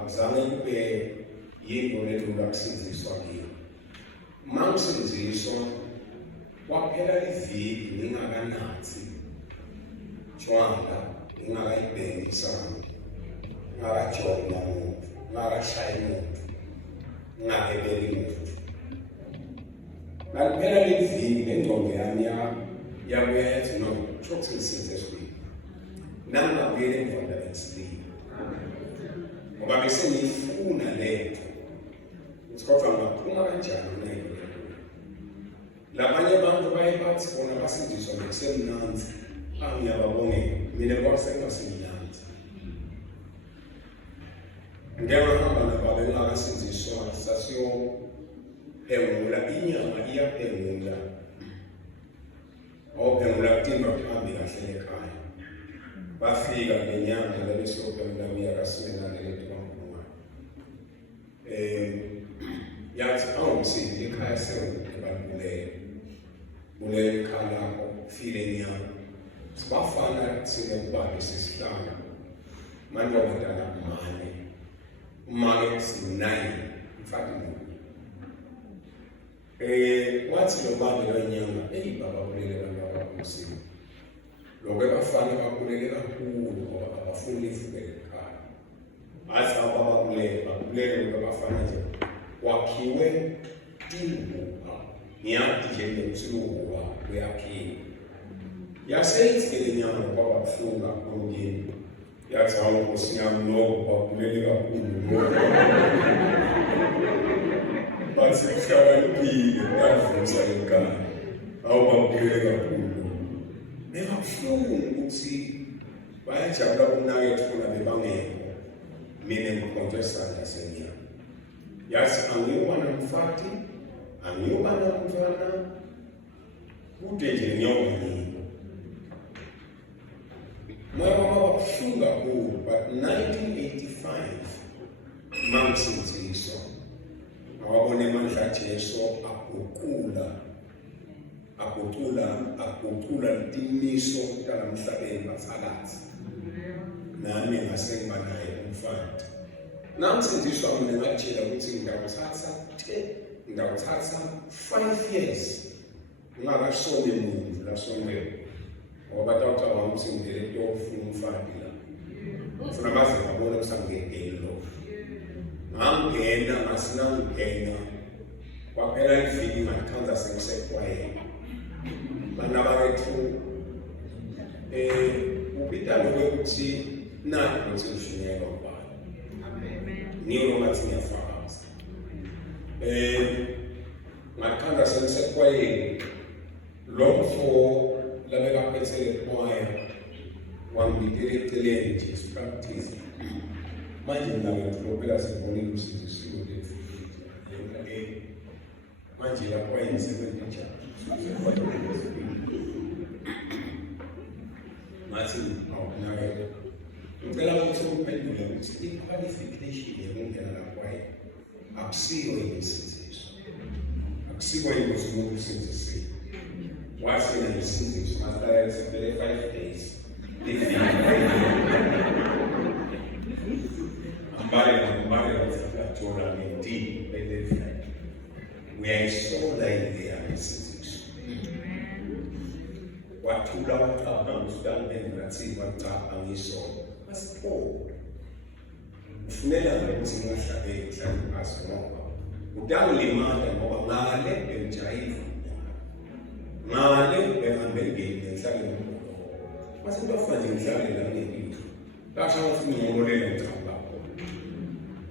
akuzange kube yinto elula kusinziswa kiyo. Uma ngisinziswa kwaphela iviki ngingakanathi tshwala, ngingakayibheki isango, ngingakajoyina muntu, ngingakashayi muntu, ngingakebeli muntu. Ngaliphela liviki nengqondo yami yabuya yathi no, kusho ukuthi ngisinziswa. Nangingabuyela emva ngabesilile. Ngoba bese ngiyifuna lento. Ukuthi kodwa ngaphuma kanjani kulento. Labanye abantu baye bathi bona basindiswa ngokusemnanzi. Ngiyababongela. Mina kwakusengasemnanzi. Ngiyahamba nababa engakasinziswa sasiyophengula inyama iyaphengula. Awuphengula kutimba phambi kahle ekhaya. Bafika ngenyanga lebesiyophengula umyakasimena lethu kwaMkhulu. Yathi awumsindi ekhaya sebalibulele. Bulele ekhaya lakho ufile inyama. Sibafana sinekubali sesihlala. Manje wabadala kumane. Umake sininayi mfati muntu. Wathi lo baba lo nyama baba bulele bantwana bakumsini. Lokho abafana bakulele kakhulu ngoba abafuni ifukele ekhaya. Athi babulele abafana nje wakhiwe inguba. Ngiyathi nje ngomsiluwa uyakhiwe. Yaseyithi le nyama kwaba buhlungu kakhulu kimi. Yathi hawu Nkosi yami lokho babulele kakhulu. Bathi kuhlakaniphile yavusa ekhaya. Hawu babulele kakhulu. Bekubuhlungu ukuthi bayajabula kumnakethu khona bebangekho. Mina ngikhonjwe isandla senyama. Yathi angiyoba nomfati, angiyoba nomntwana, kude nje ngiyoba yini. Moya wami wabuhlungu kakhulu, but 1985 mangisinziswa awabona amandla kaJesu aguqula intimiso yalamhlabeni bathakathi. Nami ngase ngiba naye umfati. Nangisindiswa mina ngakutshela ukuthi ngidawuthatha 5 years ngingakashoni muntu lasondela. Ngoba batawuthi awamsindele into yokufuna umfati la. Ufuna baze babone kusangengeni lo. Ngangena ngasinangena. Kwaphela iviki ngakhanza sengisekwayela. Bana barethu ubidalo ukuthi nathi ukuthi ushunyelwa ubani. Niyo ngathi ngiyafakaza. Ngakhanza sengisekwayela. Lokho labeka phethele kwaya wangibikele eceleni nje practice. Manje ngiyakho phela sibonile usizisiwe lethu. Manje lapho ayenziwe njani? Mathi awunayo. Ngicela ukuthi uphendule ukuthi i-qualification yokungena lapho akusiyo isinziso. Akusiyo ukuthi umuntu usinzisiwe. Wathi ngisinziswa ngaqala sibele 5 days. Ambale wasathola ngendi belefa. Uyayisola ile yasinziswa. Wathula wathaba usithandeni ngathi wathaba ngisola. Basiphole. Ufunela ukuthi ngahlabeke mhlawumbe phasi ngoba udangilimanda ngoba ngale bemjayiva. Ngale behambe ngene ngihlale ngomuntu. Mase bafanje ngihlale la ngempilo. Lasha ukuthi ngiyolele ngicabanga.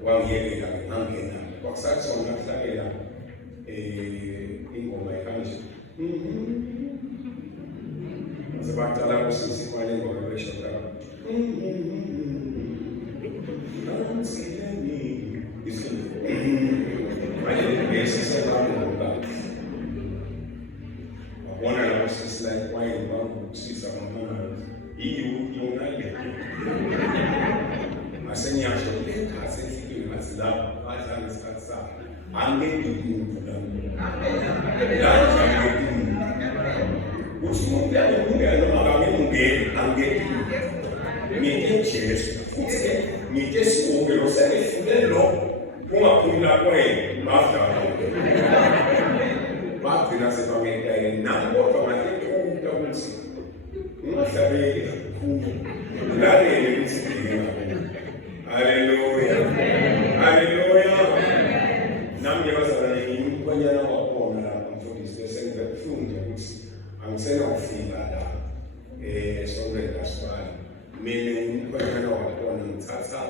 Wangiyekela ngangena. Kwakusathi sona kuhlalela ingoma ekanje. Mase baqala usisi kwale ingoma beshoka. Nansileni isinto. Manje besisebamba. Wabona la usisi la kwaye wangu usisa mama. Yona le. Masenyasho lekhathi efikile ngathi la badlala isikhathi sakhe. Angeke umuntu la. Uthi umuntu yakhe noma akangeke ungene angeke. Mina nje futhi ngithe siwungelo senifune lo kungaphumula kwenu bafika bagcina sebangekayele nami kodwa ngahlekuta ukuthi ungahlabeli kakhulu lalele ukuthi ngingena haleluya haleluya nami ngiyabazalwane ngimkhonyana wakhona lapha mfundisi bese ngizakufunde ukuthi angisena ukufika la esontweni laSibali mina ngimkhonyana wakhona ngithatha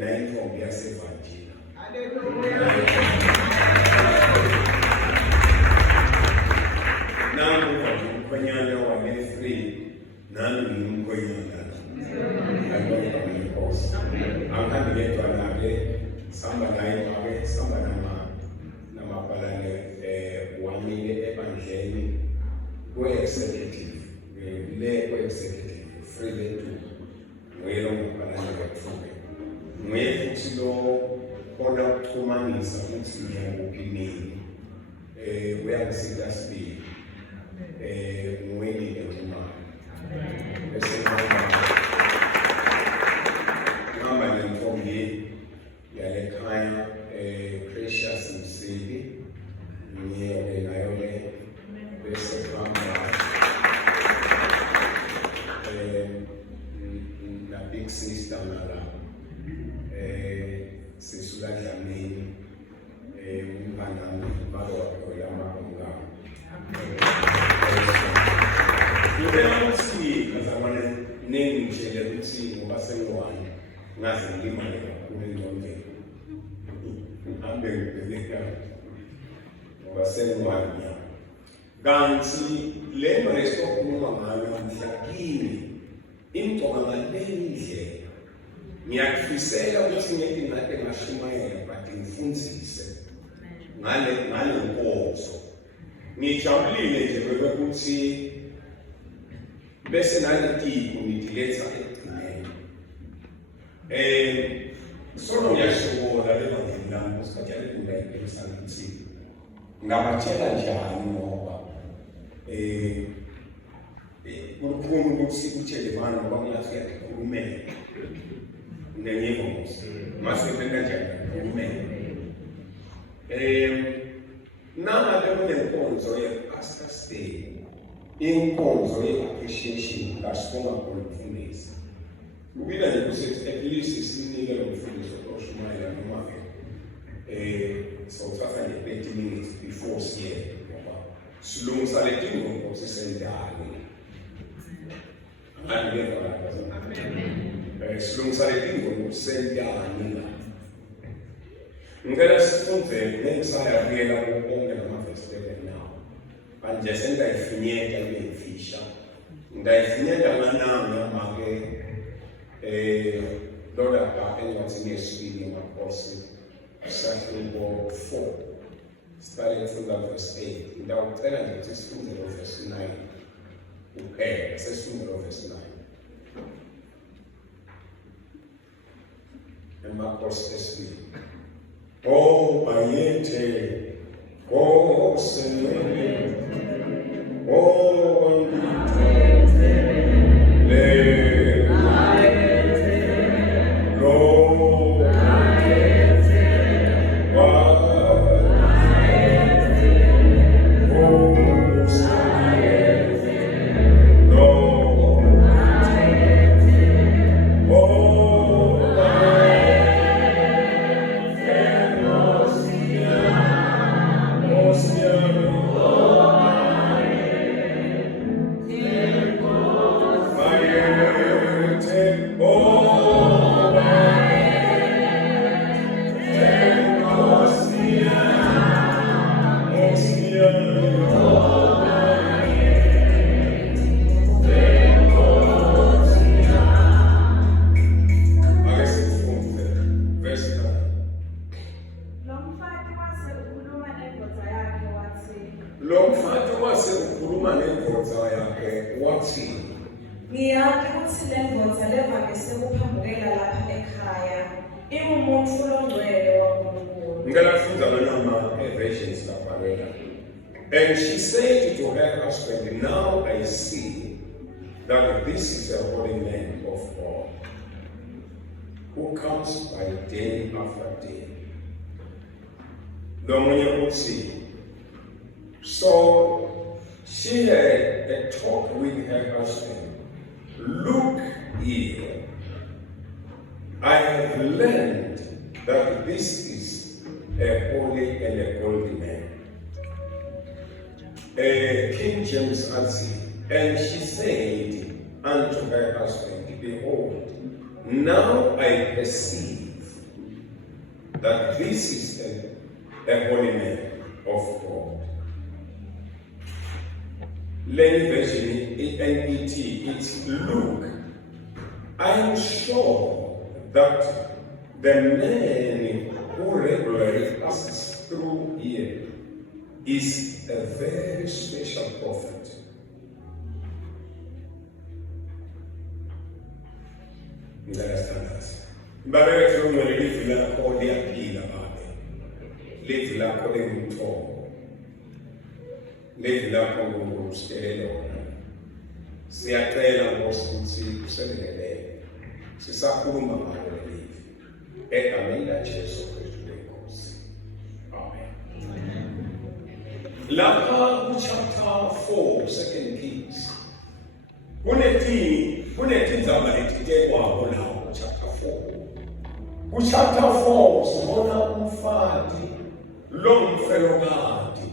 nayintombi yaseVanjina haleluya nami ngimkhonyana wane-3 nami ngimkhonyana angikhambi ngedwa nake sihamba naye make sihamba namabhalane wamile ebandleni kwe-executive le kwe-executive Freeland nguye lo mabhalane wethuke nguye futhi lo khona ukuxhumanisa ukuthi ngiyakuphi nini uyangisika sibili nguye nike imali bese ngihamba nentombi yalekhaya Precious Msili ngiyobe nayo le bese kuhamba na big sister ngala sisuka Dlamini umbanami bazowaphela amakhonga ngibona ukuthi ngazamane nengitshele ukuthi ngoba sengwane ngaze ngilimale kakhulu engqondweni ngihambe ngibheka ngoba sengwane kanti le mali esikhuluma ngayo namhla kimi imgcoka ngaleyo ndlela ngiyakufisela ukuthi ngeke ngade ngashumayela but ngifundise ngale nkonzo ngijabulile nje ukuthi bese naletiku ngidiletha ekugcineni solo ngiyashobora le bandla lami usikhathele kungayibhekisa ngithi ngabatshela njani ngoba kukhulu ukuthi utshele bani ngoba ngiyathi uyakhulumela nengiyivumbuze masebe kanjani ukhulumela nangabe kunenkonzo ye-pastor stay inkonzo ye-appreciation lasibonga khona umfundisi ubila nje ukuthi at least sinike lo mfundisi oshumayela noma-ke sowuthatha nje 30 minutes before siye ngoba silungisa le tingubo sisendala silungisa le tingubo sisendala ngicela sifundzele nengisayabuyela konke lamavesitele nawo manje sendayifinyeta kuyimfisha ndayifinyeta nganami yamake lolaka encwadzini yesibili emaPhostoli Sahluko 4 starting from verse 8 ngidawucela nje ukuthi sifunde lo verse 9 kuphela sesifunde lo verse 9 emaPhostoli esibili Oh, bayete, oh, Senhor, oh, And she said to her husband, now I see that this is a holy man of God. who comes by day after day. Domingo uthi, so she had a talk with her husband. Look here, I have learned that this is a holy and a godly man. King James answered, and she said unto her husband, behold, now I perceive that this is a holy man of God. Lady version NET, it's look. I am sure that the man who regularly passes through here is a very special prophet. You understand that? Babele tumo lithi lakho liyaphila babe. Lithi lakho lengutho. Lithi lakho ngumskelelo. Siyacela ngokuthi uselelele. Sisakhuluma ngalo lithi. Egameni laJesu Kristu lenkosi. Amen. Lapha chapter 4, 2 Kings. Kunetindzaba letithelwako lapho chapter 4. Chapter 4 sibona umfati lomfelokati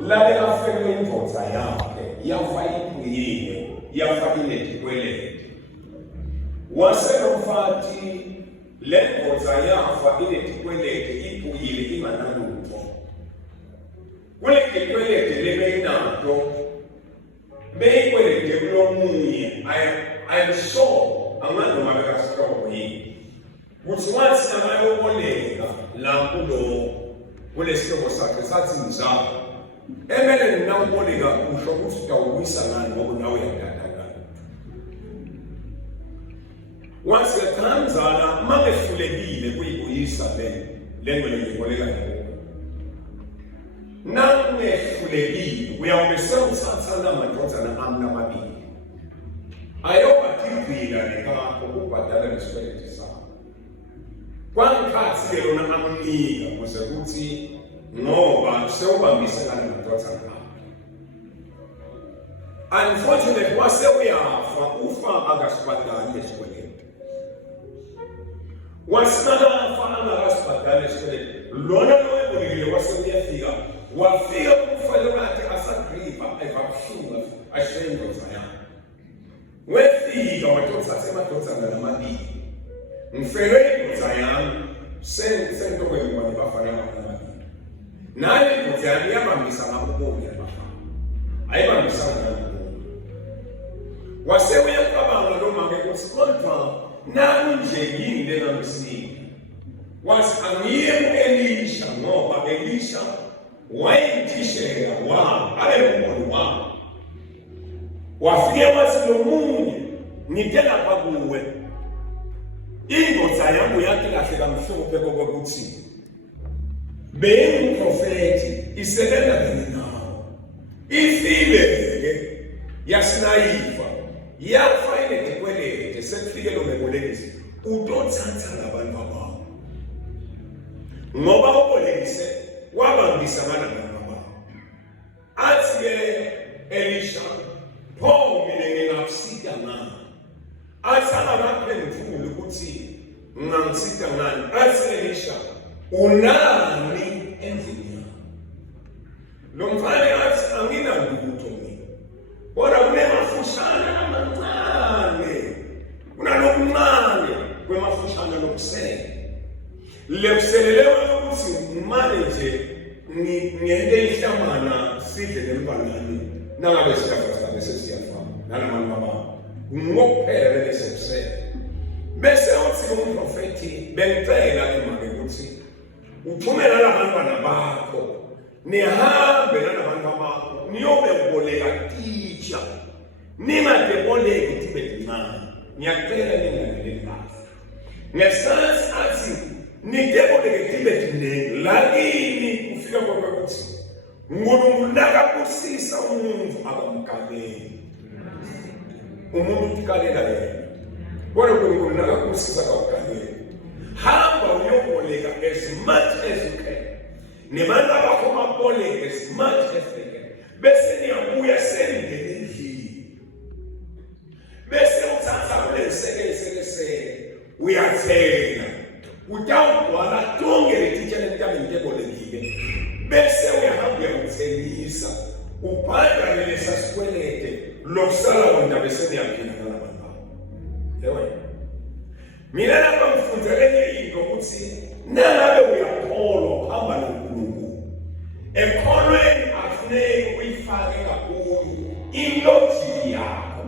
labe afelwe indvodza yakhe yafa iphuyile yafa inetikweleti. Wase umfati le ndvodza yafa inetikweleti iphuyile inganalutho. Kule tikweleti lebeyinato beyikwelete kulomunye. I'm sure amanye mabekasitoyi kuthi wathi namayoboleka la kulo kulesihlobo sakhe sathi mzala emele ninakuboleka kusho ukuthi utawubuyisa ngani ngoba nawe uyadadakala. Wathi kanzala makehlulekile kuyibuyisa le ngwele ngiboleka ngoko. Nangehlulekile uyawube sewuthatha lamadodana ami lamabili ayobadibhila nekakho ukubhadala lesikweleti sakho. Kwangikhathi-ke lona amnika kuze kuthi ngoba sewubambise ngale madodana akhe. Unfortunately wase uyafa ufa akasibhadali lesikweleti. Wasingakafa angakasibhadali lesikweleti lona lowebolekile wase uyafika wafika kumfelokati asagriva evabuhlungu ashiye indodza yakhe. Wefika wadodza semadodza namabili. Ngifele indodza yami sengitokwenwa nibafana namabili. Naye indodza yami yabambisa ngabobonke abafana. Ayibambisa ngabobonke. Wase uyacabanga lo mama ukuthi kodwa nakunje yini lena msini. Wathi angiye ku-Elisha ngoba Elisha wayethishela wami abemuholi wami. Wafike wathi lo munye ngitela kuwe indodza yami yathi kahle kamhlophe kokuthi bengumprofeti isebenza nawo ifile yasinayifa yafa inetikwelete sekufike lo mebolekisi utothatha labantu bakho ngoba ubolekise wabambisa nganabantu bakho. Athi-ke Elisha pho mina ngingakusida ngani. Athi akaphendula ukuthi ngingakusida ngani. Athi Elisha unani endlini yami. Lo mfana athi anginalutho mina kodwa kunemafushana amancane kunalokuncane kwemafushana lokusele lekuselelewe ukuthi manje nje ngiyente ihlangana sidle nembanani nangabe siyafa bese siyafa nalabantu ababo ngokuphela bese kusele bese uthi umprofeti bengicela imake ukuthi uthumela labantwana bakho nihambe nalabantu bakho niyobe kuboleka titsha ningadeboleki tibe dimani. Ngiyacela ningaleli kahle ngesikhathi athi nideboleke tibe dimani lakini kufika kokuthi uNkulunkulu nakabusisa umuntu akamkaleli umuntu ukalela yena kodwa uNkulunkulu nakabusisa akamkaleli much as you can. Nebantwana bakho baboleke as much as they can. Bese niyabuya seningene endlini. Bese uthatha kule sekele uyathela. Utawugcwala tonke letitsha lentabeni tebolekile. Bese uyahamba uyakuthengisa. Ubhadale lesasikwelete lokusala wona bese niyaphila nalabantu bakho. Yebo. Mina lapha ngifundzele into ukuthi nangabe uyakholwa uhamba noNkulunkulu. Ekholweni akufuneki uyifake kakhulu ilogic yakho.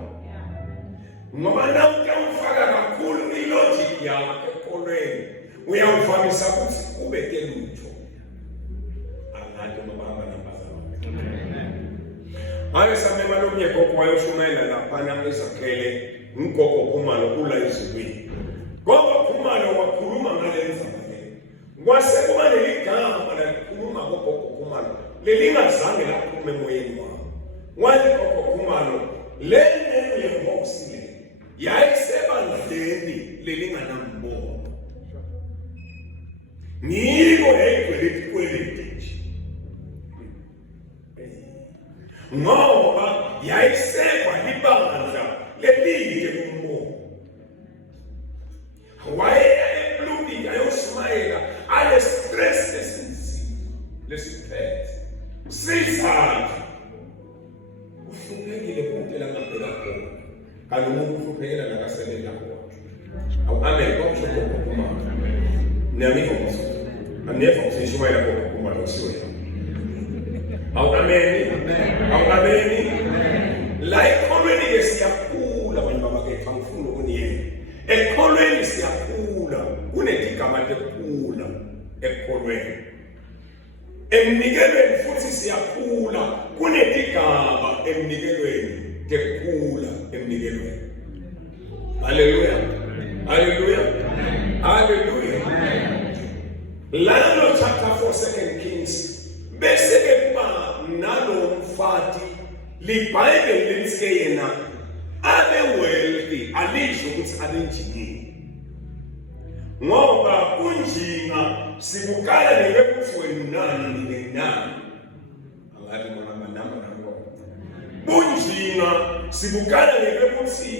Ngoba nawutawufaka kakhulu ilogic yakho ekholweni uyawuvamisa ukuthi ube telutho. Angathi mabamba nambazana. Ake samema lomnye gogo wayoshumayela laphana ezakhele ugogo Khumalo kula izweni. Gogo Khumalo wakhuluma ngalenza ngale. Kwase kuba leligama lalikhuluma gogo Khumalo lelingazange laphume emoyeni wakhe. Wathi gogo Khumalo lene uyembokisi le yayisebandleni lelinganambono. Ngiko yayigweletikweleti nje. Ngoba yayisekwa libandla lelide kumbono. Wayeya ebludi ayoshumayela ale stress lesiphethe. Sizathu uhlupekile kuphela ngabheka khona. Kanti umuntu uhluphekela nakasebenza khona. Amen konke kokuma. Niyamiko mfuthu. Anefa kusishumayela kokuma losiwe. Amen. La ekholweni ke siyakhula abantu babakethu angifuni ukuniyela. Ekholweni siyakhula kunetigama tekhula ekholweni. Emnikelweni futhi siyakhula kunetigaba emnikelweni tekhula emnikelweni. Haleluya. Lalo chapter 4 2 Kings bese kuba nalo mfati liBhayibheli lithi yena abe wealthy alisho ukuthi abe njinini. Ngoba kunjinga sikukala nekuthi wena nani ninenani. Angathi mama namba. Kunjinga sikukala nekuthi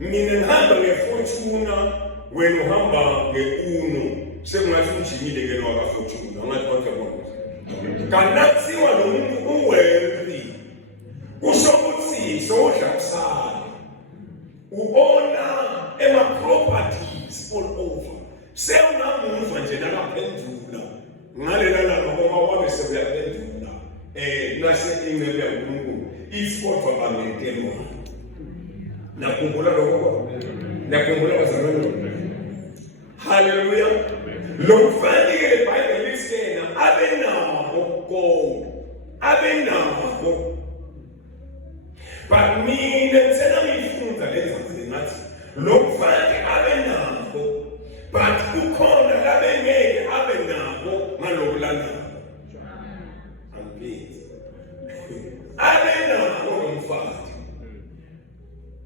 mina ngihamba ngefortuna wena uhamba ngeuno. Sekungathi unjinile ke lo akafortuna ngathi konke konke. Kanatsiwa lo muntu uwealthy. Kusho ukuthi sodla kusala. Uona properties all over. Sewunamuzwa nje nakaphendula. Ngalela lana ngoba wabe sebuyaphendula. Nase ingcebe yaNkulunkulu. Isikodwa bangentelwa. Nakhumbula lokho. Nakhumbula bazalwane. Haleluya. Lo mfana ke leBhayibheli lithi yena abenako konke. Abenako. But mina ngitsena ngifunda lenza ngathi lo mfana abenako. But kukhona labengeke abenako ngalokulandela. Angiphithi. Abenako lo mfana.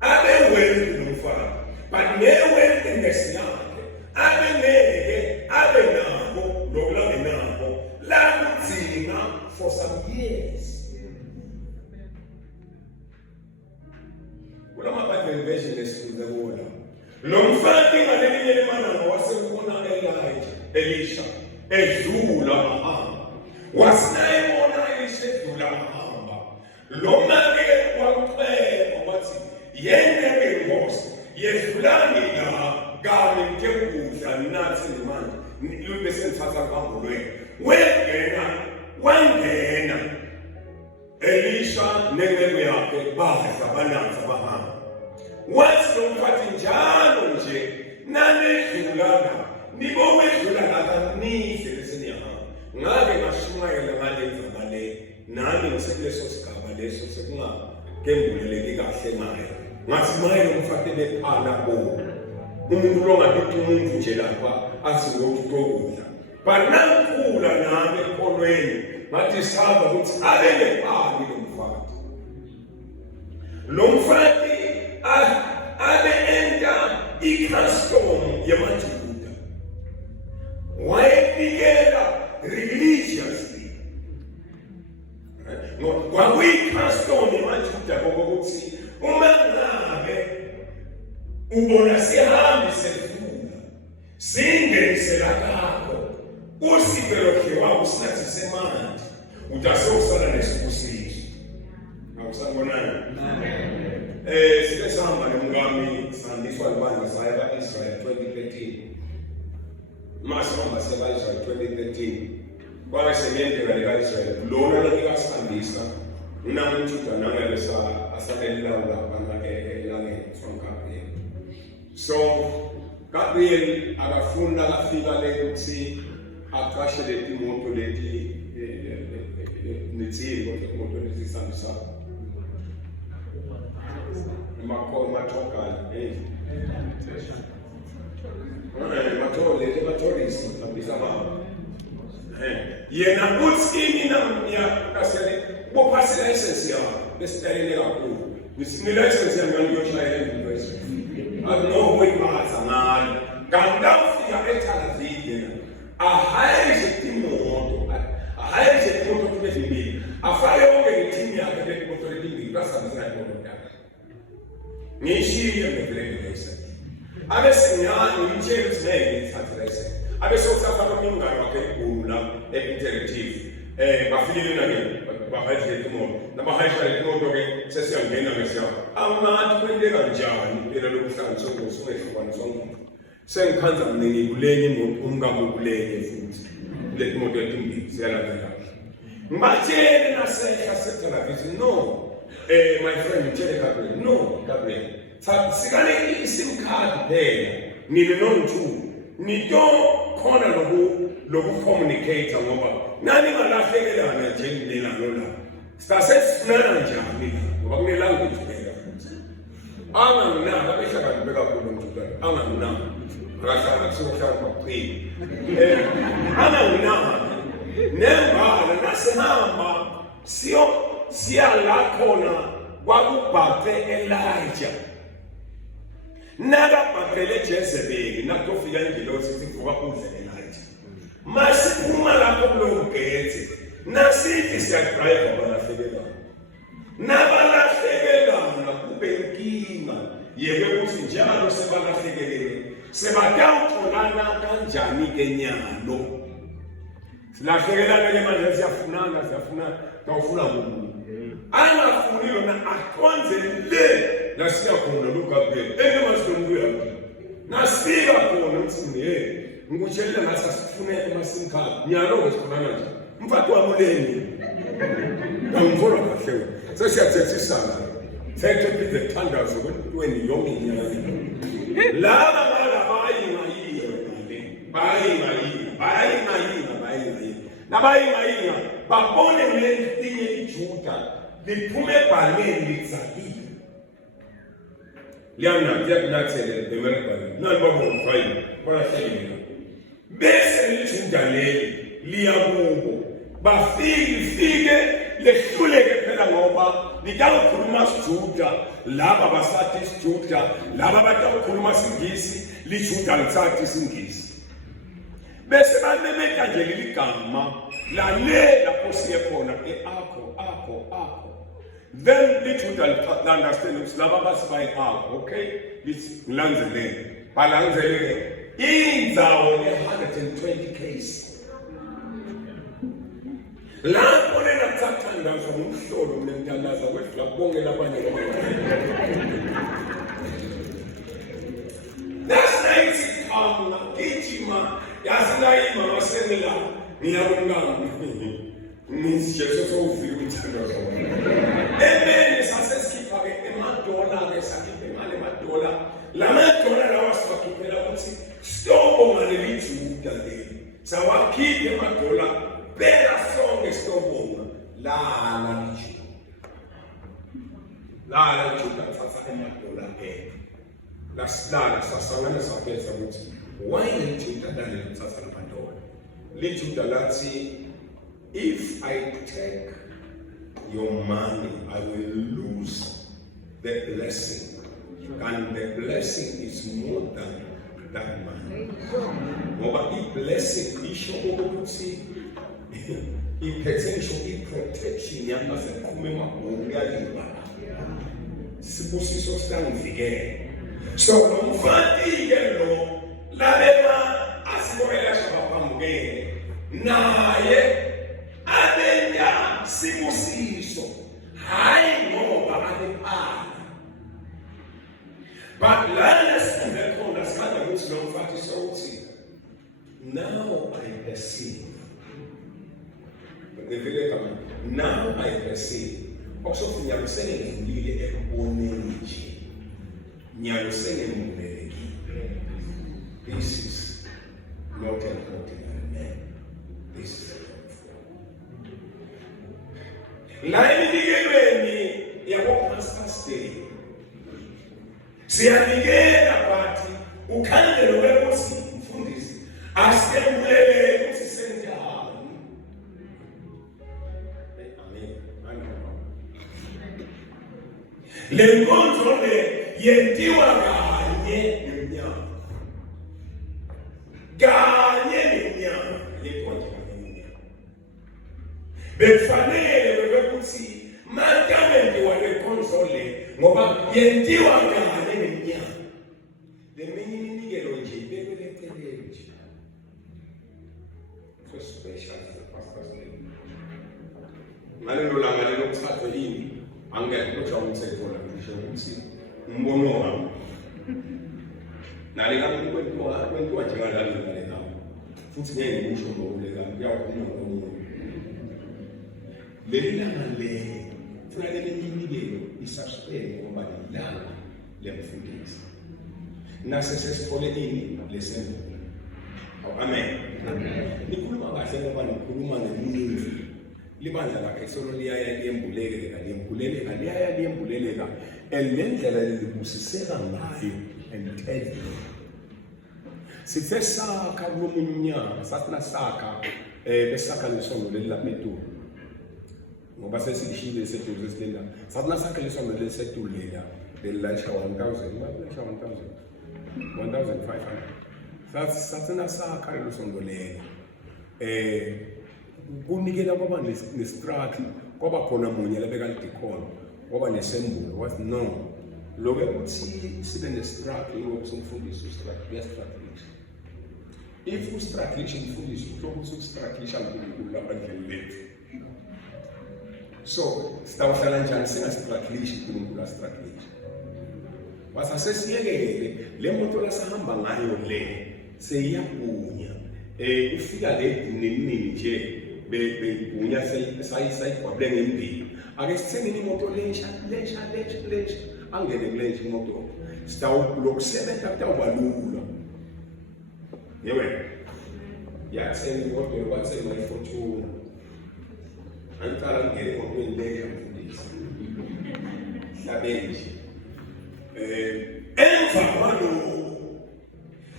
Abewealthy lo mfana. But newealthy ngesiyakhe. Abeneke abenako lokulandelako lakuthina for some years. Ulama Bible version lesifunda kuona. Lo mfana ngaleli lemanana wasekubona Elisha edlula mahamba. Wasayibona Elisha edlula mahamba. Lo make waqhela wathi yena inkosi yedlulani la kanye ngekudla nathi manje bese ngithatha kakhulu wangena Elisha nengeke yakhe badla bananza bahamba. Wathi lo mfati njalo nje nanedlulana nibo wedlulana kanise bese niyahamba. Ngabe ngashumayela ngalenza ngale nami ngisekuleso sigaba leso sekungakembuleleki kahle ngayo. Ngathi maye lo mfati bephala bo. Umuntu longabithi umuntu nje lapha athi ngokudla. Banakhula nami ekholweni ngathi saba ukuthi abengephi lo mfati. Lo mfati abe enta icustom yamaJuda. Wayenikela singenisela kakho usipelokhe wakho sinathi semanje utasosala nesibusiso awusabonana sike sihamba nomngami sandiswa libandla saya ba-Israel 2013 masihamba seba-Israel 2013 kwabe sengendlela lika-Israel lona lanikasihambisa unamujuda nangelesa asalelilawula abantu elangeni from Gabriel. So Gabriel akafunda akafika le ukuthi aqashe leti moto leti nitsiko imoto lezisambisa matokali matorisi tabisa mama yena uthi ya kasele bophasela license yawo besitelele kakhulu license yami ngiyoshayela empress akuno kuyimatha ngalo kanti afika eTalavia ahayishe imoto kube zimbili afake yonke ngeteam yakhe lemoto lezimbili basabisa imoto yakhe ngishiye ngevele license abesenyani ngitshela ukuthi ngeke ngithathe license abesokufaka nomngane wakhe eGulu la e-interactive bafikile nake bahayishe imoto nabahayishe imoto ke sesiyangena ngesiyabo amathi kwente kanjani phela lokuhlanganiswa ngosumehlukwana sonke sengikhanza mningi kulenye imoto umngamo kulenye futhi le imoto ezimbili siyalandela ngibatshele nasehla seTalavia no my friend ngitshele Gabriel no Gabriel sikane isim card phela nini nontu nito khona loku-communicate ngoba nani ngalahlekelana nje nilalo la sasesifunana njani ngoba kunelanga ukujibeka futhi anganginaka abehlakanipe kakhulu mjubane anganginaka akahlala kusokuhlala kwakuqini anganginaka nembala nasihamba siya la khona kwakubhaqe Elijah nakabhaqele Jezebeli nakufika ingilosi sivuka kudla Elijah masiphuma lapho kulowo gate nasithi siyadrive balahlekelana nabalahlekelana kube inkinga yeke ukuthi njalo sebalahlekelene sebatawutholana kanjani ke nyalo silahlekelana ke manje siyafunana tawufuna kumuntu angafuni yona akhonze le nasiya khona loGabriel engemasizombuya nasifika khona mthini ngikutshelela ngasa sifune emasim card nyalo ngesikhonana nje mfati wami uleni ngangifuna kahle sesiyathethisana thethe phinde thandazo kwentweni yonke inyanga laba bayingayinga babone lelinye iJuda liphume ebhaleni lizakile liyakunathele emeribhaleni nani babomfayini balahlekela bese liJuda leli liyakubo bafike lehluleke phela ngoba litawukhuluma isiJuda laba basathi isiJuda laba batawukhuluma isingisi liJuda lithatha isingisi bese bamemeta nje ligama lale lapho siye khona akho then liJuda understand ukuthi laba basibayi akho okay ngilanzelele balanzelele indzawo le-120 case lapho lena kuthathandaza ngomhlolo mnentandaza kwedlula bonke labanye that's night gijima yasinayima wasemela ngiyabonganga nisijeso sowufika umthandazo emene sasesikhipha-ke emadola-ke sakhiphe ngale madola lamadola lawa siwakhiphela ukuthi sitobonga leliJuda leli sawakhiphe emadola phela sonke sitobonga lala liJuda thatha emadola lasilala sasangane saphetha ukuthi why liJuda lale lithatha lamadola liJuda lathi if I take your money I will lose the blessing and the blessing is more than that money ngoba i-blessing isho ukuthi i-potential i-protection yamaze kume emabhongo yalibala sibusiso siyangivikela so nomfati-ke lo labema ukuthi now I perceive. Now I perceive. Okusokuthi ngiyakusengedlulile ekuboneni nje. Ngiyakusengembulekile. This is not an ordinary man. This is a God. La inikelweni yabo-Pastor Stay. Siyanikela bathi ukhandelo wekuthi mfundisi asikembulele ukuthi senjani. Amen. Le nkonzo le yenziwa kanye neminyaka. Kanye neminyaka lenkonzo neminyaka. Bekufanele ukuthi mankamende wale nkonzo le ngoba yenziwa kanye neminyaka. Leminye iminikelo nje ibekelekelele nje. So special as the pastor's name. Ngalelo langa lokuthathwa yini angeke kuthi umthetho la ngisho ukuthi umbono wami. Nale kamuntu kwenziwa njengalalo ngale ngalo. Futhi ngeke ngisho ngokule kamuntu kuyakhona ngomunye. Leli langa le funa le iminikelo isasuspend ngoba ilanga lemfundisi. Nase sesithole ini lesembulo. Amen. Nikhuluma kahle ngoba nikhuluma ngemuntu. Libandla lakhe solo liyaya liyembuleleka liyembuleleka elendlela libusiseka ngayo and sithe sakha kulomunyaka sathina sakha besakha lesondo lelaphethu ngoba sesilishile sethu sesilenda sathina sakha lesondo lesetulela lelasha 1500 sathina sakha lesondo lelo kunikela kwaba nestruggle kwaba khona munye labeka lidikhono kwaba nesembulo wathi no lokho ukuthi sibe nestruggle ngokusumfundisa ustruggle yastruggle if ustruggle umfundisi ukuthi ustruggle uNkulunkulu lapha endleleni lethu so sitawuhlala njani singastruggle uNkulunkulu astruggle wasasesiyekele le moto lasahamba ngayo le seyiyabunya ufika le nini nje bebunya sayigwabule ngempilo ake sithengeni imoto lensha angene kulensha imoto sitawulokusebenza kutawubalula yewe yathenga imoto yokwathenga ifortune angiqala ngene emotweni lensha mfundisi hlabenje emva kwalokho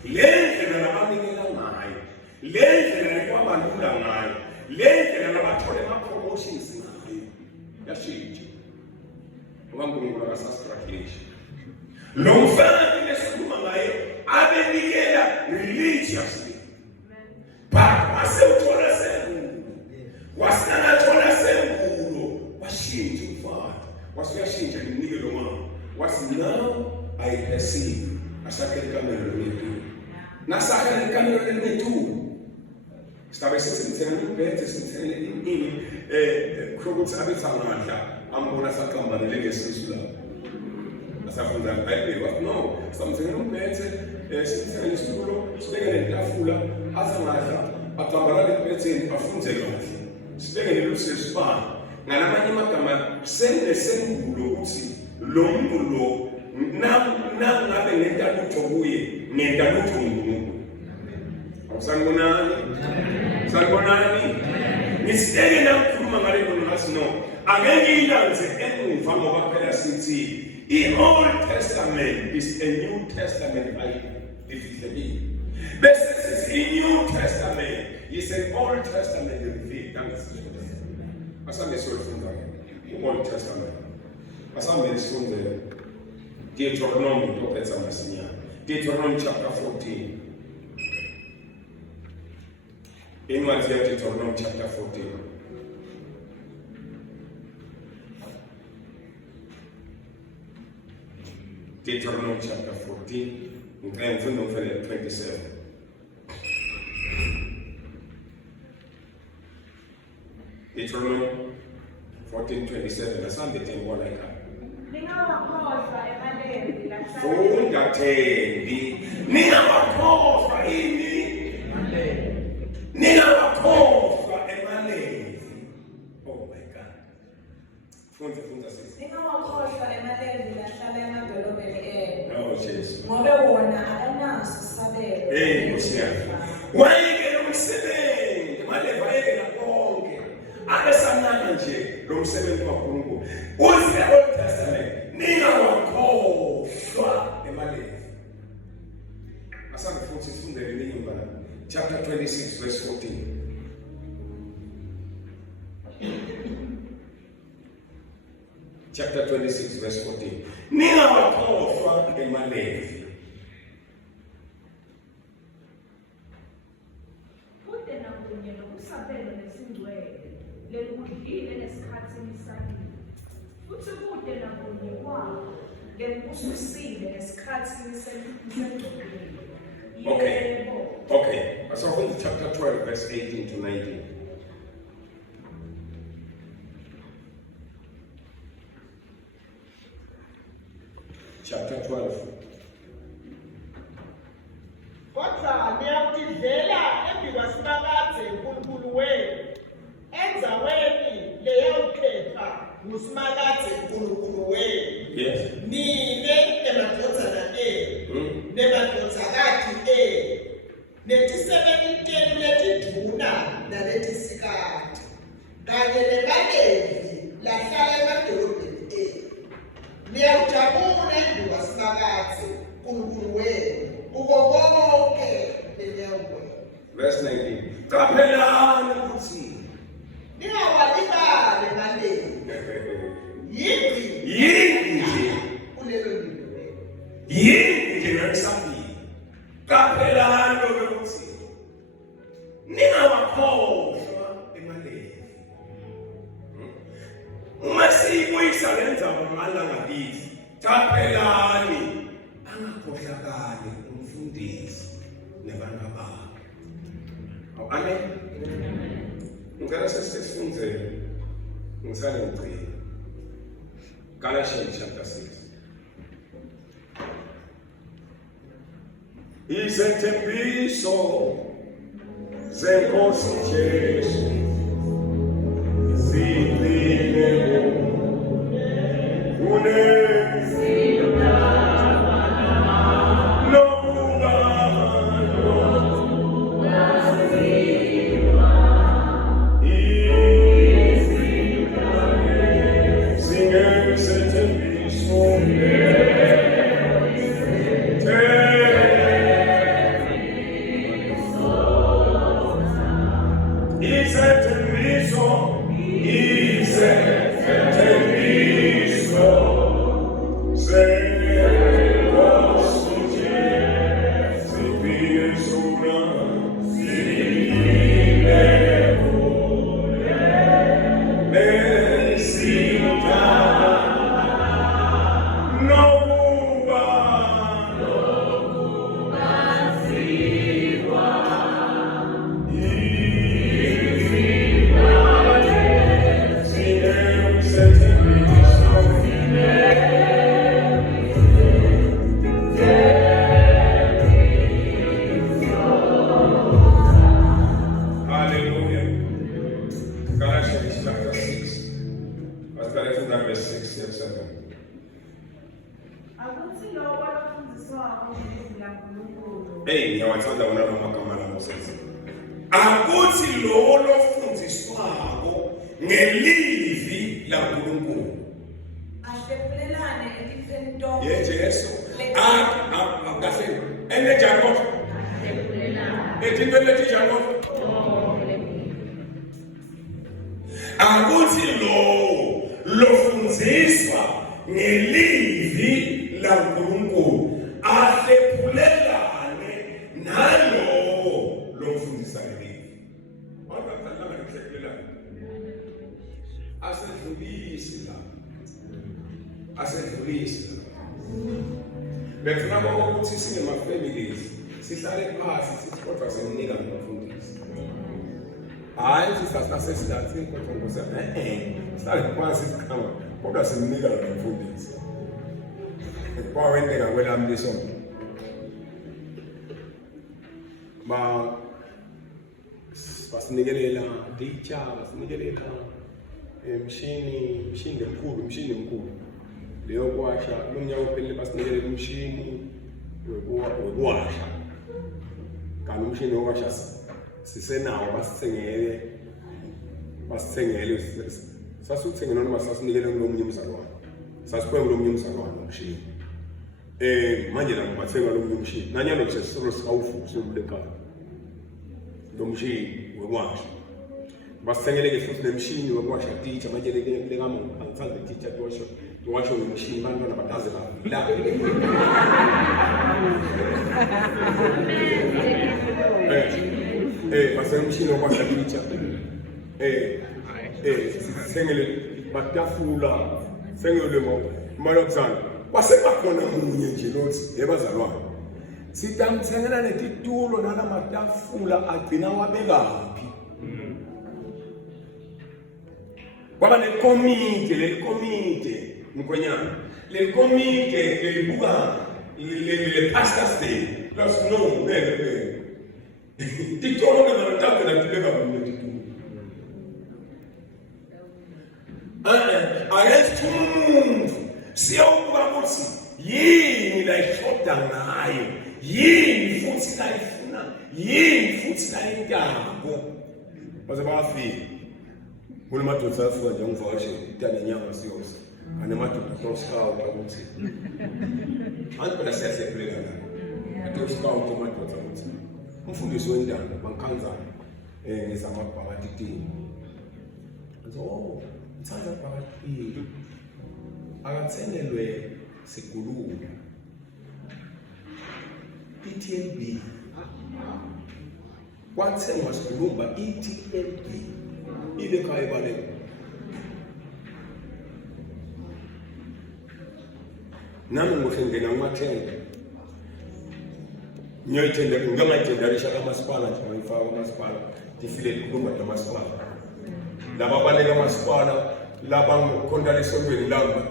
lendlela labanikela ngayo lendlela kwabalula ngayo lendlela labathole ama-promotions ngayo yashintsha uNkulunkulu akasastruggle lo mfana lesikhuluma ngaye abenikela religiously but wasewuthola sembulo wasangathola sembulo washintsha umfana wasuyashintsha iminikelo mama wasi now I perceive asakhele ikamelo lethu nasakhele ikamelo lethu Stabe sithengele ubethe sithengele ini ukuthi abethangadla ambona saqambalele ngesisu lapho asafunda iBhayibheli wathi no samthengele ubethe sithengele isitulo sibekele itafula asangadla aqambalele ebetheni afunze kahle sibekele lusesibani ngalamanye amagama senesembulo ukuthi lo muntu lo ngabe ngentalutho kuye ngentalutho nguNkulunkulu Sanibonani nisiteke nakukhuluma ngale nto ngathi no angeke ilanze emuva ngoba phela sithi i-Old Testament is a New Testament ayifihlekile bese sithi i-New Testament is an Old Testament revealed asambe sifunda i-Old Testament asambe sifunde Deuteronomy tophetsa masinya Deuteronomy chapter 14 Incwadi ya Deuteronomy chapter 14. Deuteronomy chapter 14, and from 27. Deuteronomy 14:27. That's not the thing what I got. Ungathendi ningawakhohlwa ini, ningawakhohlwa emalezi. Oh my God. Funza sisi. Ningawakhohlwa emalezi lahlala emadolobheni enu. Oh Jesus. Ngoba wona akanaso isabelo. Wayekela umsebenzi, maleva wayekela konke. Abesanaka nje lo msebenzi kaNkulunkulu. Uthi Old Testament, ningawakhohlwa emalezi. Asante futhi sifundele inyumba chapter 26 verse 14. Chapter 26 verse 14. Ningawakhohlwa emalezi. Kude nakunye nokusabela nesingcwele lekudlile nesikhathini sakini. Futhi kude nakunye kwakho lekubusisile nesikhathini sengcwele. Okay. So from chapter 12 verse 18 to 19. Chapter 12. Kodwa niyakudidlela embikwasibakadze uNkulunkulu wenu endzaweni leyawukhetha nguSibakadze uNkulunkulu wenu. Yes. Nine emadvodzana enu nemadvodzakati enu netisebenitenu letiduna naletisikati kanye nebalevi lahlala emadolobheni enu. Niyawujabula embikwasibakadze uNkulunkulu wenu uko konke lenyawweni. Verse 19. Kapelani ukuthi ningawalibali emaleni. yini nje kulelo lilo. yini nje nakusambili. Kapelani ukuthi ningawakhohlwa emalezi. Uma siyibuyisa lenza amalanga bizi, kapelani angakhohlakali umfundisi nabantu bakhe. Amen. Ngicela sesifunze ngisale ngicela. Galatians chapter 6. Izethembiso zenkosi Jesu zilile ngiyawathanda wona amagama lawo senze. Akuthi lo lofundiswako ngelizwi laNkulunkulu. Ahlephulelane elifeni lonke. Yesu. Kahle. Enejako. Ahlephulelane. Etintweni tijako. Akuthi lo lofundiswa ngelizwi laNkulunkulu ahlephulelane nalo lomfundisa ngelizwi. Waqala ngikuhlephulelane. Asedlulisi la. Befuna ukuthi sinema families sihlale phansi sikodwa semnika nomfundisi. Hayi sisasesilathi kodwa ngosapha sihlale phansi sikhamba kodwa semnika nomfundisi. Kwawendeka kwelami lesonto. basinikelela teacher, basinikelela mshini omkhulu leyo kwasha lo mnyaka ophelele basinikelela umshini wokuwasha kanti umshini wokuwasha sisenawo basithengele sasuthengele noma sasinikele kulomunye umzalwane sasiphe kulomunye umzalwane umshini manje la bathenga lo mshini nanyalo nje sisolo sikawuvusa umlekhala lo mshini wokwasha basithengele ke futhi nemshini wokwasha teacher manje le kama angithanda teacher washo nomshini bantwana badaze la basenga umshini wokwasha teacher sengele batafula sengele malokuzana kwasebakhona munye nje lothi ebazalwane sitamthengela netitulo nalamatafula agcina wabekaphi kwaba lekomite mkhwenyana lekomite lelibuka le pastor stay plus no bebe titulo namatafula tibeka munye titulo ayethi umuntu siyawubuka ukuthi yini la ishoda ngayo yini futhi la ifuna yini futhi la intabo baze bafika kulamadoda afika nje ngivakashe itana inyanga siyose anemadoda tosikawo ukuthi angiphela siyahlephuleka la tosikawo komadoda ukuthi umfundisi wendalo bangikhanzana ngizamabhabatitini Mthatha phakathi akathengelwe siguluka TLB kwathengwa siguluka TLB ile khaya bale nami ngofengena ngamathenga ngiyoyithenderisha kamasipala nje ngifaka kamasipala difile kukhuluma kamasipala laba baleka masipala laba ngikhonda lesontweni laba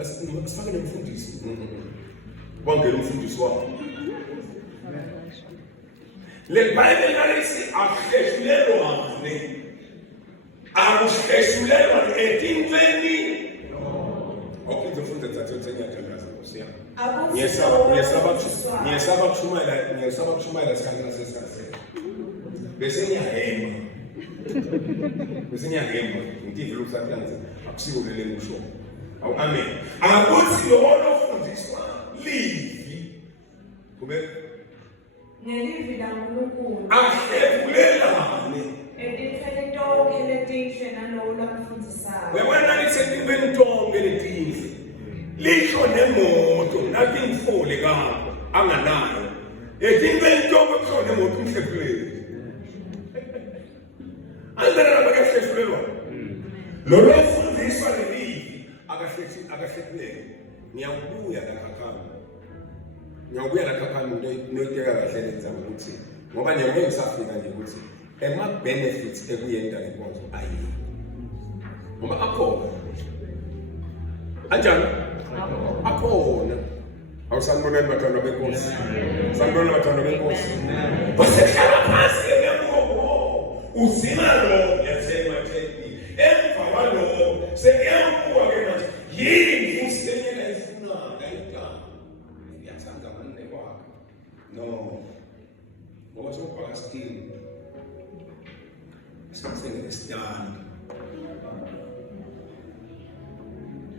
asifake nemfundisi bangena umfundisi wakho le Bible nalisi ahleshulelwane etintweni okay ngifunda thathe ngiyathanda Nkosi ngiyesaba kushumayela isikhathi nasesikhathi bese ngiyahema ngithi lo satanze akusikulele ngisho awu amen akuthi lo ofundiswa livi kube Nelivi la uNkulunkulu ahlevulelane etithele tonke letihle nalowo lamfundisayo wena lisetimveni tonke letihle lisho nemoto nathi ngifole kapho anganayo etimveni tonke kusho nemoto umhlefuleli Andara bakahlefulelwa lo lofundiswa lelivi akahlefulele ngiyabuya la khakhana noyiteka kahle lenzaba ukuthi ngoba nje ngisafika nje ukuthi ema benefits ekuyenda lenkonzo ayi ngoba akhona anjani akhona awusanibonela bathandwa benkosi sanibonela bathandwa benkosi basehlala phansi ngembobo uzima lo yathema theni emva kwalo sengiyambuka ke manje yini futhi lenyela ifuna ngayidala ngiyathanda manne kwakhe no ngoba sokubhaka still Something is done.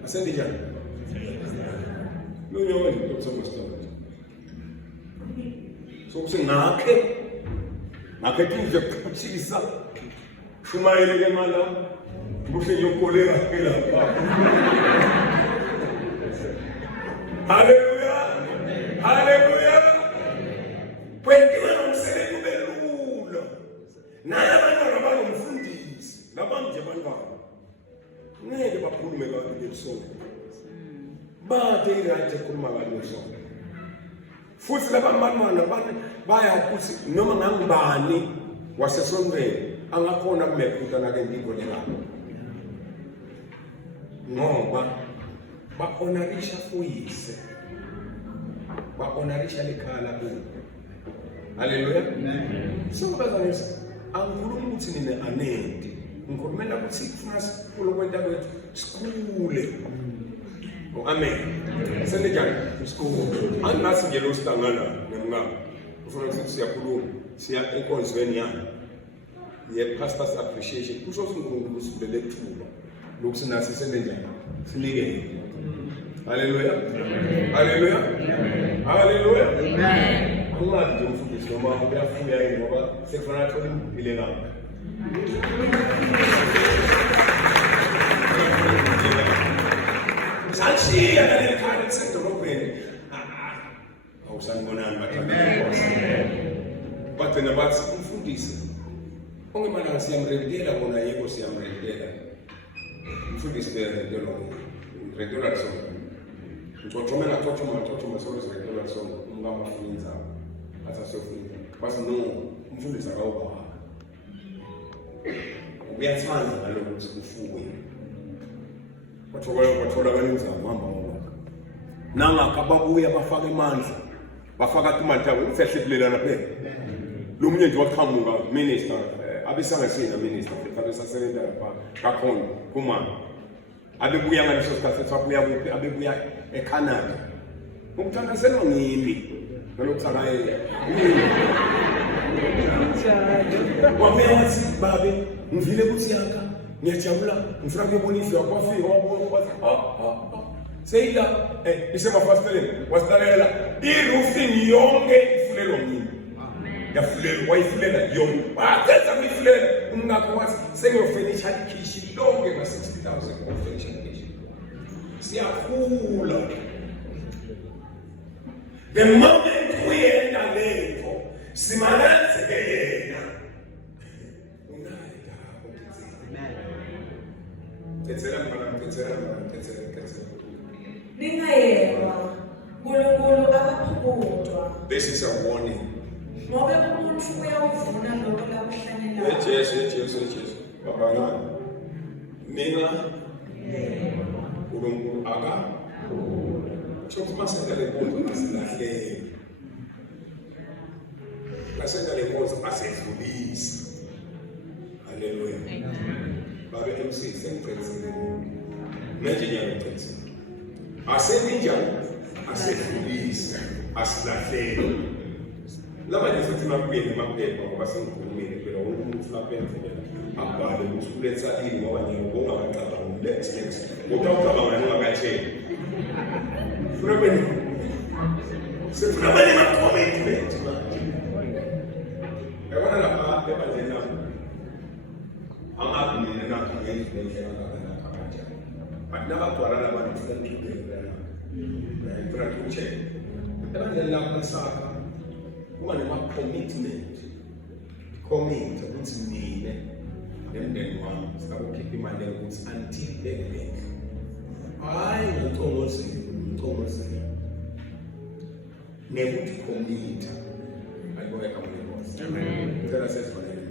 I said it again. No, you want to talk so much stuff. So, say, Nake kinja kuchisa. Shumaile ke madam. Muse yo kolera kila pa. Hallelujah. Hallelujah. Kwenziwe nomsebenzi ubelula. Naya abantwana balomfundisi. Labanje abantwana. Ngeke bakhulume kabi ngesonto. Bathe iraje khuluma kabi ngesonto. Futhi labantwana baya ukuthi noma ngangibani wasesontweni angakhona kumephuta nake ndiko lengabo. Ngoba bahonorisha uyise. Bahonorisha lekhala kubo. Haleluya. So bazalwane, angikhulumi ukuthi nina anenti, ngikhulumela ukuthi kufuna sikhule kwenta kwethu sikhule. Amen. Senenjani isikhulu. Anginathi nje lo sihlangana nemngamo. Ufuna ukuthi siyakhuluma, siya enkonzweni yami. Ye pastor's appreciation. Kusho ukuthi uNkulunkulu usibele ethuba. Lokhu nathi senenjani? Sinikele. Haleluya. Haleluya. Haleluya. Amen. Ungathi nje umfundisi noma uyafuya yini ngoba sekufanele athole impilo ngapha. Sansiya la ekhaya kusedolobheni. Awusanibonani bathina bathi umfundisi ongemalanga siyamrevidela bona yebo siyamrevidela. Umfundisi beredelo regular song. Ngixoxoma so regular song ungama funza. Atha sofunza. Basi no umfundisi akawuba. Uyathanda ngalokho ukuthi ufuwe. Bathola abaninzi ngihamba ngoba nangakho ababuya bafaka imandla bafaka imali yabo usehlelelana phela lo munye nje waqhamuka minister abesangasina minister abesasebenza lapha kakhona kuma abebuya ngaleso sikhathi sabuya kuphi abebuya eCanada ukuthandazela ngimi nalokuthakaye wamewathi babe ngivile kuthi yakha ngiyajabula ngifuna ukubonisa kwafika wabona seyila isemafasteleni wasitalela iroofing yonke ifulelwa ngini yafulelwa wayifulela yonke wathetha kuyifulela umngakho wathi sengiyofinisha ikhishi lonke nga-60,000 ngofinisha ikhishi siyakhula the moment kuyenda lento simananzeke yena Ningayekwa uNkulunkulu akaphukudwa. This is a warning. Ngoba umuntu uyawuvuna lokho lakuhlanyelayo. Jesu. Baba mina uNkulunkulu akaphukudwa. Chokuthi masenda lenkonzo asilahleke. Masenda lenkonzo asedlulisa. Haleluya. Baba MC sengicela manje ngiyacela aseninjani asedlulisa asilahleke laba nje futhi makuye ngoba sengikhulumile phela umuntu lapha endlela abale ukuthi uletha ini ngoba ngiyabonga ngicabanga next utawucabanga ngingakatshela funa sefuna bani ma-comment yabona lapha ebandleni lapho angabi nina nakho ngendlela kanjani but nabagcwala labantu futhi ngifuna ukucheck ebandleni lapho nasakha kuba nema-commitment ukuthi nine nemndeni wami sikakukhipha imali ukuthi until bengeke hayi ngicongozile nekuthi commit ayiboyeka mnenkosi amen ngicela sesibonele